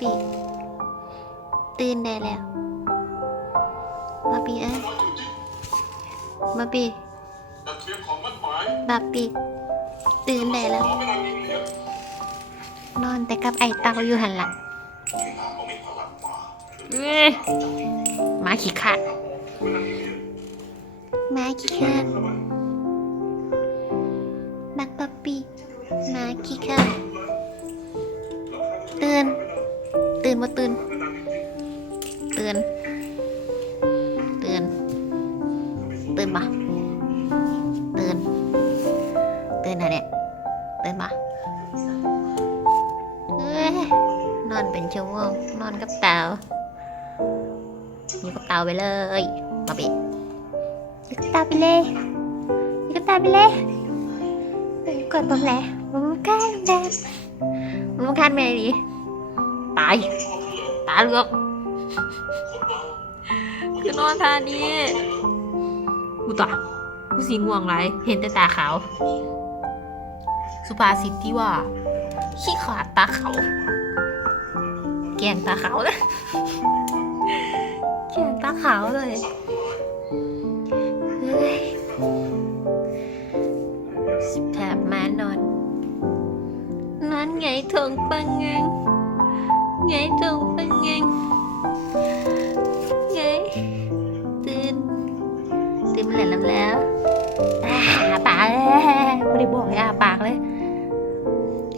ปีตื่นได้แล้วบาปีเอ้ยบาปีจัดเตรียมของมั่นหมายบาปีตื่นได้แล้วขอไม่นานยิงเหลียญนอนแต่กับไอเตาอยู่หันหลังที่นางเอามีพลังมาเอ้ยหมาขี้ขาดไม่นานยิงเหลียญหมาขี้ขาดบักบาปีหมาขี้ขาดตื่น ตื่นมาตื่นตื่นตื่นตื่นปะตื่นตื่นนะเนี่ยตื่นปะเอ้ยนอนเป็นชั่วโมงนอนกับเตาอยู่กับเตาไปเลยมาบีอยู่กับเตาไปเลยอยู่กับเตาไปเลยอยู่กดผมแหละผมข้างแดนผมข้างแม่ดี ตาย ตาเหลือกคือนอนทานี้กูตากูสีง่วงไร เห็นแต่ตาขาว สุภาษิตที่ว่า ขี้ขาดตาขาว แกงตาขาวเลยแกงตาขาวเลยเฮ้ยแถบมานอนนอนไงทงปังเงง ไงทงปังเงไงตื่นตื่นมาแล้วแล้วอาปากเลยไม่ได้บอกให้อาปากเลย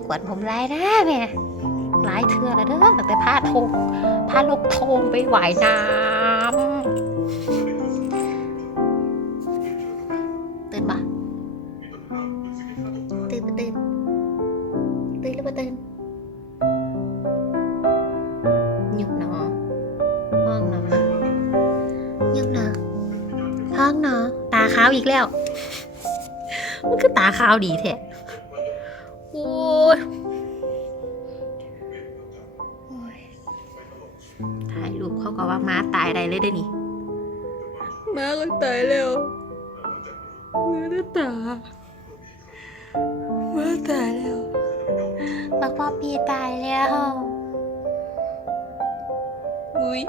กวดผมไล่นะแม่หลายเทื่อแล้วเด้อตั้งแต่พาทงพาลกทงไปหวายน้ำตื่นปะตื่นปะตื่นตื่นหรือปะตื่น ห้องหนอตาขาวอีกแล้ว มันคือตาขาวดีแท้โอ้ยโอ้ยถ่ายรูปเขาก็ว่าม้าตายได้เลยได้อนี่ม้าก็ตายแล้วม้าหน้าตาม้าตายแล้วบักพ่อปีตายแล้วอุ้ย